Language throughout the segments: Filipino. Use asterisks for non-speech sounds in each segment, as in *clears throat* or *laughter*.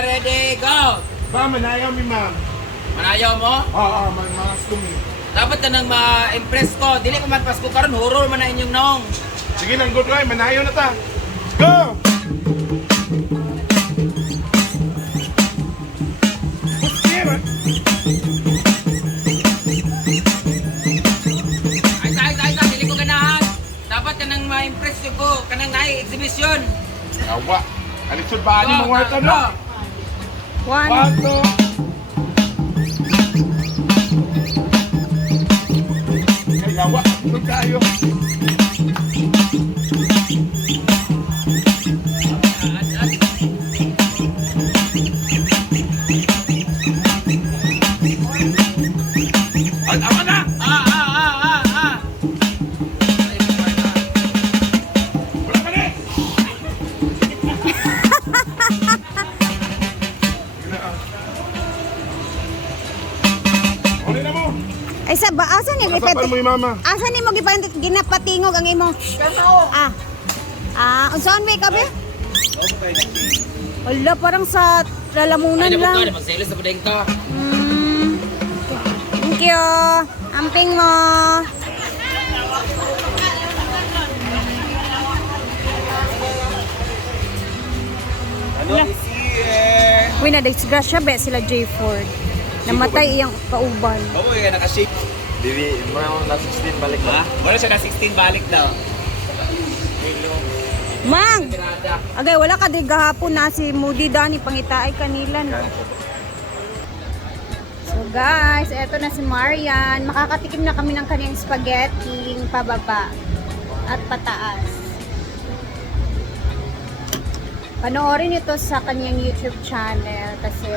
ready, go! Ba, manayaw mi ma'am. Manayaw mo? Oo, oh, oh, mga skumi. Dapat na nang ma-impress ko. Dili pa man Pasko karon horror man na inyong naong. Sige lang, good boy, manayaw na ta. Go! Ay, ay, ay, ay, dili ko ganahan. Dapat na nang ma-impress ko ko. Kanang naay exhibition. Awa. Alisod ba ani mga warta go. One. Mama. Asa ni mo gipan ginapatingog ang imong Ah. Ah, unsaon may kabe? Wala parang sa lalamunan Ay, lang. ka. Magselos na po din to. Mm. Thank you. Amping mo. Ano? Uy, na disgrasya be sila J Ford. Namatay iyang kauban. Bago yung naka-shake. Bibi, mo na 16 balik Ha? Wala siya na 16 balik daw. Mang! Agay, wala ka di gahapon na si Moody Dani pangitaay kanila no. So guys, eto na si Marian. Makakatikim na kami ng kanyang spaghetti pababa at pataas. Panoorin ito sa kanyang YouTube channel kasi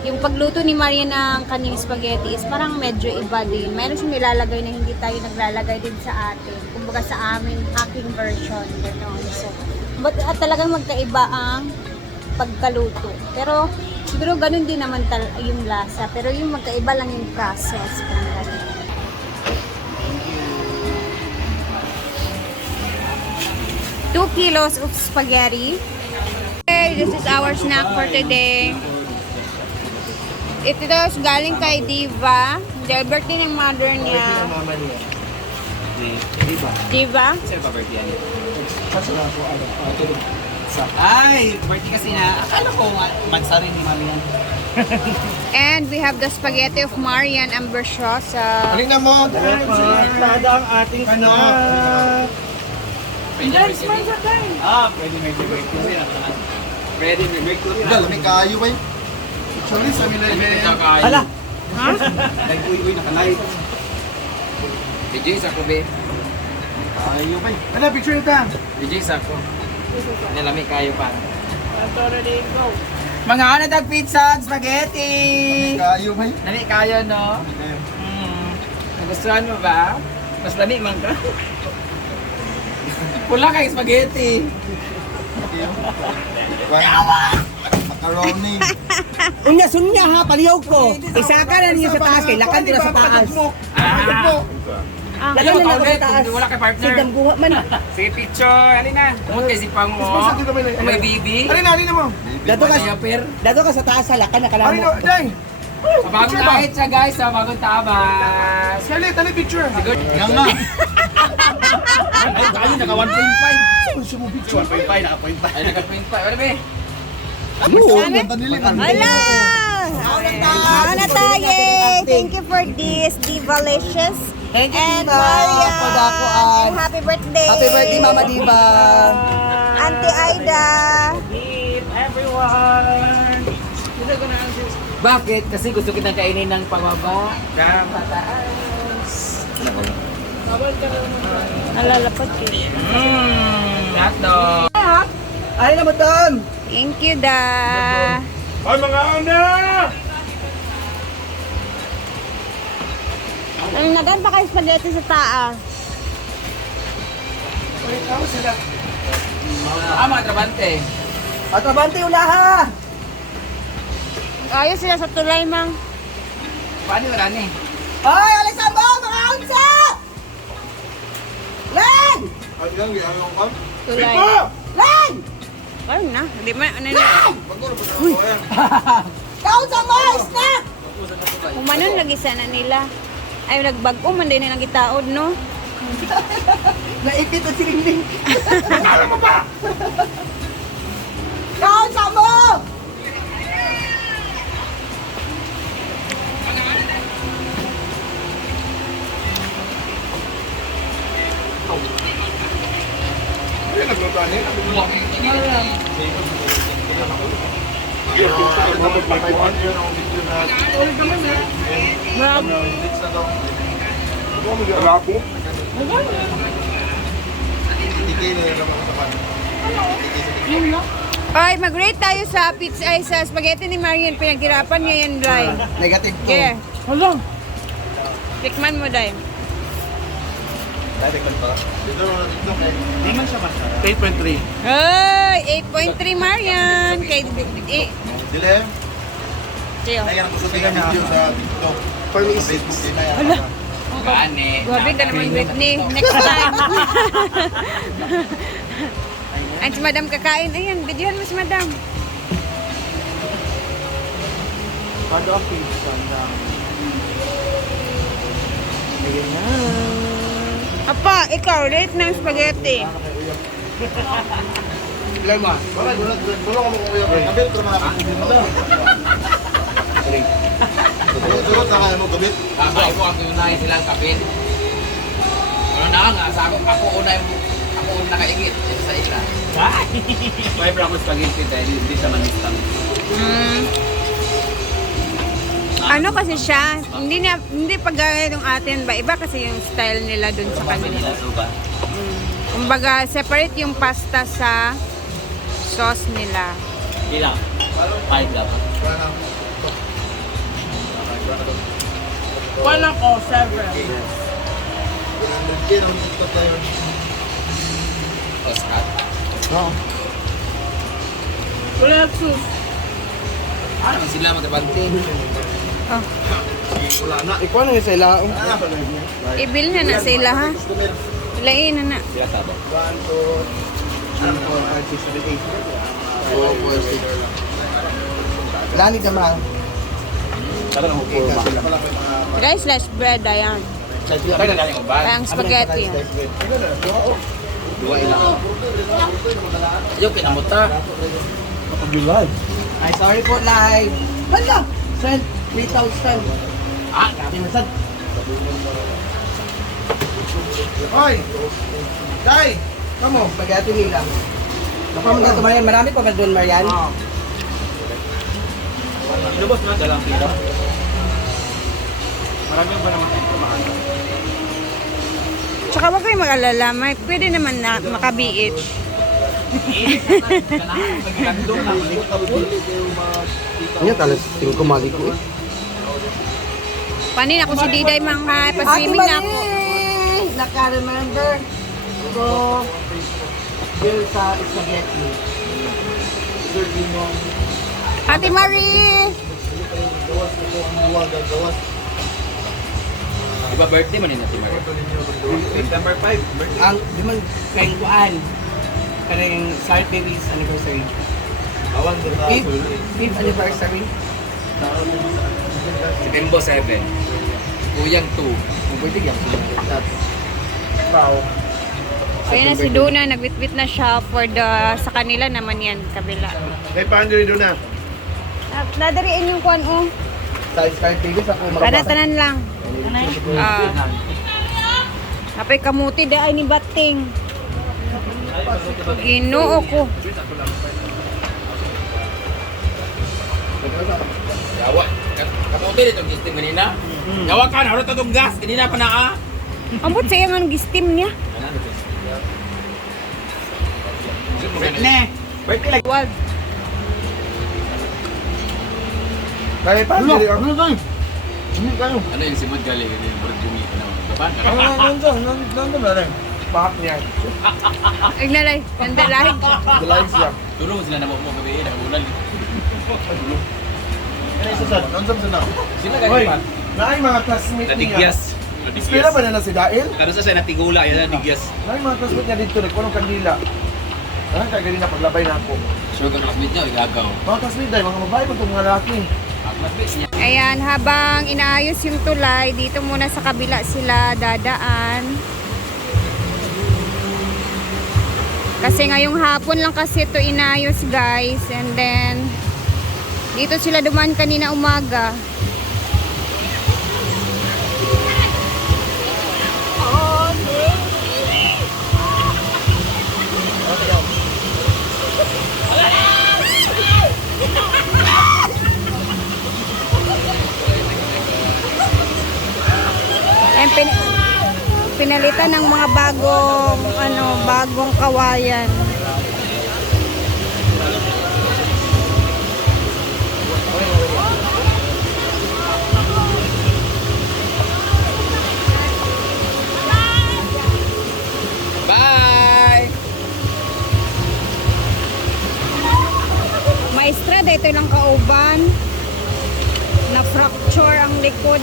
yung pagluto ni Maria ng kanyang spaghetti is parang medyo iba din. Meron siyang nilalagay na hindi tayo naglalagay din sa atin. Kumbaga sa amin, aking version. Ganon. So, but at talagang magkaiba ang pagkaluto. Pero siguro ganun din naman tal- yung lasa. Pero yung magkaiba lang yung process. Kung ganun. Two kilos of spaghetti. Okay, this is our snack for today. Ito daw is galing kay Diva. Dahil birthday ng mother niya. mama niya. Diba? Diva? Sino pa birthday yan? Kasi na ako, ano, ah. Sa Ay, birthday kasi na. Akala ko mansa rin ni mami yan. *laughs* And we have the spaghetti of Marian Ambrosiosa. Halina mo! Tada ang ating snack! Guys, mansa tayo. Ah, pwede may na. Pwede may Mercury na. Dala, may kayo ba Actually, sa Hala! Milan, Hala! Ha? Nag-uwi-uwi na kanay. DJ Sako, be. kayo ba Ano, picture ita. DJ Sako. Nilami kayo pa. Mga ano tag pizza at spaghetti! Kayo ba Nami kayo, no? Hmm. Nagustuhan mo ba? Mas lami man ka. *laughs* Pula kay spaghetti. Macaroni. *laughs* Unya sunya ha, paliyaw ko. Isaka na ninyo sa taas, kay lakan dira sa taas. Ah! Ah, Lakan na lang ulit, sa taas. wala kay partner. Sigang buha man. Sige, picture. Halina. Tungkol kay sipang mo. Mas dito ba na- May bibi. Alin na, na mo. Dato ka, dato ka sa taas sa lakan na kalamo. na, Day. Sa bagong kahit siya guys, sa bagong tabas. Scarlett, alin picture. Yan nga. *laughs* Ay, tayo naka 1.5. Saan siya mo picture? 1.5, naka 0.5. Ay, naka 0.5. Ano ba? Hello! Ano na tayo? Thank you for this, Divalicious. Thank you, And Diva. Maria. Padako, ah. Happy birthday. Happy birthday, Mama Diva. Auntie Aida. Bakit? Kasi gusto kitang kainin ng pababa. Ka pataas. Nalalapot ko. Mmm. Hotdog. Ay na mo ton. Thank you, da. Ay, mga ana! Ang nagan pa kayo spaghetti sa taas. Ah, mga trabante. At abante ulaha. Ayos sila sa tulay, mang. Paano wala ni? Ay, Alexander, mga unsa! Len! Ay, yan, yan, yan. Tulay. Ipo! Len! Ayun na. Hindi man, ano na. Kau sa mais na! Umanon lagi sana nila. Ay, nagbago man din na gitaod, no? *laughs* Naipit ang silingling. Kau sa mo! Ay, mag-rate tayo sa pizza ay sa spaghetti ni Marian. Pinaghirapan niya yan, Dai. Negative to. Yeah. Hala. Tikman mo, Dai. Di man siya masarap. 8.3. Ay, 8.3 Marian. Kay, eh, Dilem, Tiyo. kaya nang gusto tingnan video sa TikTok. Sa Facebook din na yan. Gani. Grabe ka naman, Whitney. Next time. *laughs* Ay, si Madam kakain. Ayan, videohan mo si Madam. Pado ang pizza. Ayan na. Apa, ikaw, rate ng spaghetti. Ilan mo? Bakit? Tulong mo kuya. Gabit ko naman ako. Tulong na kaya mo gabit. Kakay ko ang unahin silang kapit. Ano na nga, sa ako, ako una yung ako una nakaigit. Ito sa ila. May bravo spaghetti dahil hindi siya manistang. Mm. Ano kasi siya, hindi na hindi pagaya ng atin ba iba kasi yung style nila dun sa kanila. Mm. Kumbaga separate yung pasta sa sauce nila. Ilang? Five lang. Walang yun. Oscar. Wala sus. Ano sila magkabante? Oh, Wala na. Ikaw na yung sa. Ah, yun. ibil na na sila ha. Customer. Ilain na na. Sila tabo. One, two, Ano po, five, six, seven, eight. four, four, six. Lani ka ma. Sabi ng Okay, hukuma. sila pala may mga... Guys, slash bread, ayan. Na? Ang spaghetti. Dua ilang. Yung kinamuta. July. Ay, sorry po, live. Wala. Send 3,000. Ah, Grabe na sad. Hoy! Day! Kamo, spaghetti nila. Baka mo na Marian, marami pa ba doon, Marian? Lubos na dalang kilo. Marami ba naman ito mahal? Tsaka wag kayong mag-alala, may pwede naman na maka-BH. Niya talas tingin ko mali ko eh. Panin ako si Diday mga pa-swimming na ako. Naka-remember ko bill sa spaghetti. Ate Marie! Iba birthday mo ni Nati Marie? September 5. Birthday. Ang, di man, kayong kuan. Karing Start Baby's anniversary. Awan din na. Fifth, fifth anniversary. Bimbo 7. Kuyang 2. Birthday yan. Wow. Kaya na si Duna, nagwitwit na siya for the, sa kanila naman yan, kabila. May paano rin doon na? Ah, Nadariin yung kuan oh. Sa Start Baby's ako Tanan-tanan lang. Ah. Apay kamuti da ay ni Bating. Ginoo ko. Yawa. Kamuti dito gistim kanina. Yawa ka na. Wala itong gas. Kanina pa na ah. Ambot sa yung anong gistim niya. Ne. Birthday like. Wag. Kaya pa, Ano? diri or Ano kayo. Ano yung simod gali? Ano yung Burjumi ka? Ah, nandun, nandun, nandun na rin. Bakit niya? Ignalay. Nandalahig. The live siya. Turong sila na mo mo gabi. Nakulan. Ano yung susad? Nandun sa na. Sila Hoy, gani pa. na yung mga classmate niya. Natigyas. Espira ba nila si Dail? Karo sa siya natigula. Yan natigyas. Na yung mga classmate niya dito, rin, kunong kandila. Ah, kaya ganun na paglabay na ako. Sure ka na niyo, igagaw. Mga kasmiday, mga babae pa itong mga lalaki. Niya. Ayan, habang inaayos yung tulay, dito muna sa kabila sila dadaan. Kasi ngayong hapon lang kasi ito inayos guys. And then, dito sila duman kanina umaga. Bagong kawayan. Bye! Maestra, dito lang kauban. Na fracture ang likod.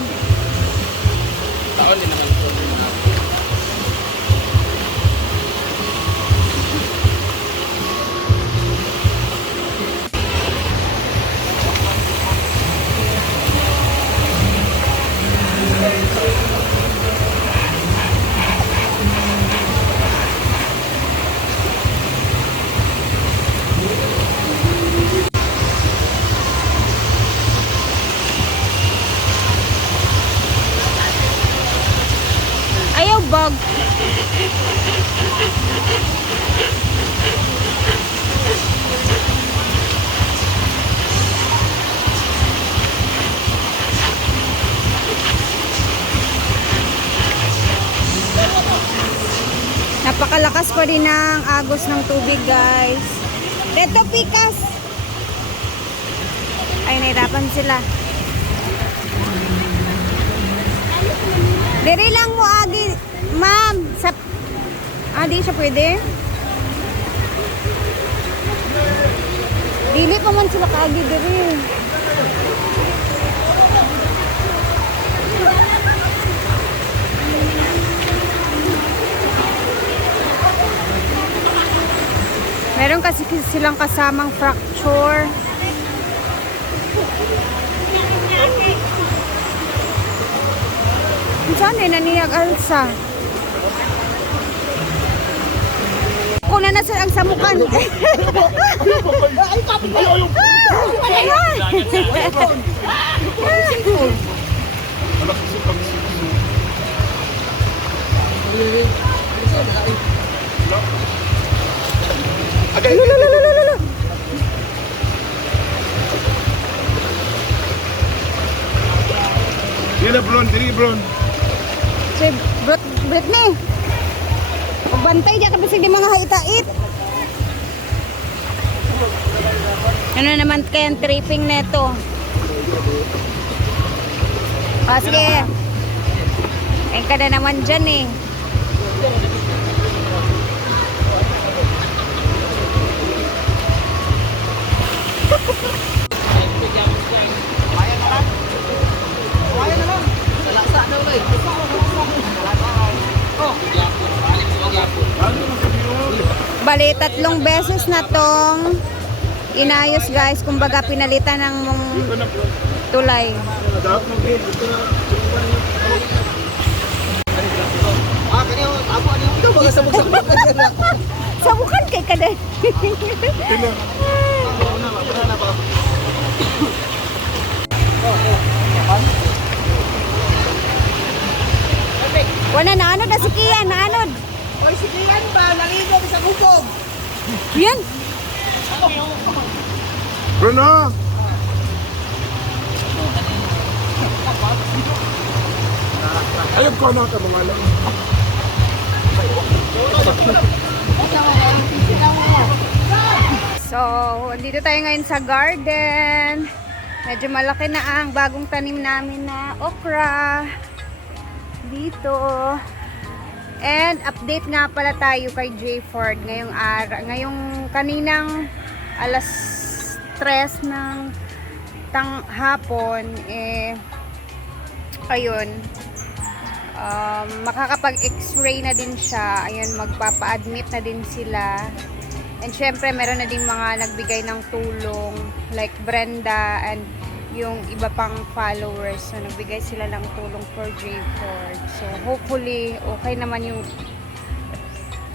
Napakalakas pa din ng agos ng tubig, guys. Deto pikas. Ay, nahirapan sila. Dere lang mo agi, ma'am. Sa Ah, di siya pwede. Dili pa man sila kaagi dere. Meron kasi silang kasamang fracture. Saan eh, naniyag alsa? Kung na nasa ang samukan. *laughs* Yan na, Bron. Dili, Bron. Si Brit Britney. Bantay diya ka bisig di mga haitait. Ano naman kayang tripping neto? Ah, sige. Ayun ka na naman dyan eh. Bali, tatlong beses na tong inayos guys. Kumbaga pinalitan ng tulay. Sabukan *laughs* kay kada. Wala na anod na si Kian, na anod. Oy, sige yan ba? Naligo sa kubog. Yan. Bron, ha? Ayaw ko na ka mga lang. So, dito tayo ngayon sa garden. Medyo malaki na ang bagong tanim namin na okra. Dito. And update nga pala tayo kay J Ford ngayong ara, ngayong kaninang alas 3 ng tang hapon eh ayun. Um, makakapag x-ray na din siya. Ayun magpapa-admit na din sila. And syempre, meron na din mga nagbigay ng tulong like Brenda and yung iba pang followers. So, nagbigay sila ng tulong for J Ford. So, hopefully, okay naman yung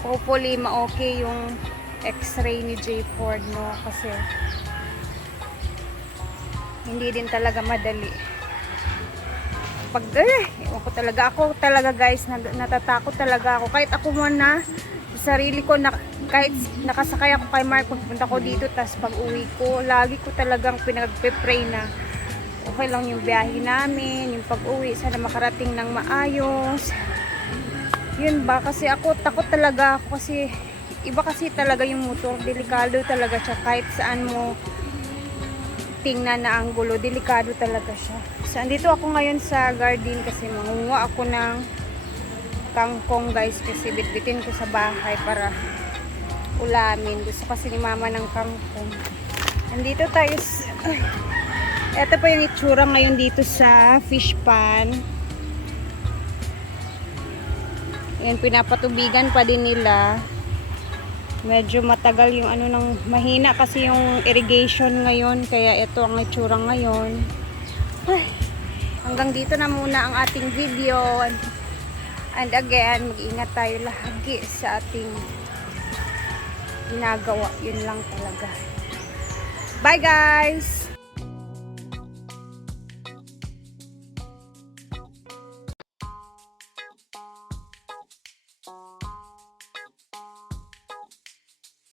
hopefully, ma-okay yung x-ray ni J Ford, no? Kasi hindi din talaga madali. Pag, eh, ewan ko talaga. Ako talaga guys, nat- natatakot talaga ako. Kahit ako sa sarili ko, na, kahit nakasakay ako kay Mark, pagpunta ko dito, tas pag uwi ko, lagi ko talagang pinagpe-pray na okay lang yung biyahe namin, yung pag-uwi, sana makarating ng maayos. Yun ba, kasi ako, takot talaga ako kasi iba kasi talaga yung motor, delikado talaga siya kahit saan mo tingnan na anggulo, delikado talaga siya. So, andito ako ngayon sa garden kasi mangunguha ako ng kangkong guys kasi bitbitin ko sa bahay para ulamin. Gusto kasi ni mama ng kangkong. Andito tayo sa... *clears throat* Ito pa yung itsura ngayon dito sa fish pan. Yan, pinapatubigan pa din nila. Medyo matagal yung ano ng mahina kasi yung irrigation ngayon kaya ito ang itsura ngayon. Ay, hanggang dito na muna ang ating video. And, and again, mag-ingat tayo lagi sa ating ginagawa. Yun lang talaga. Bye guys!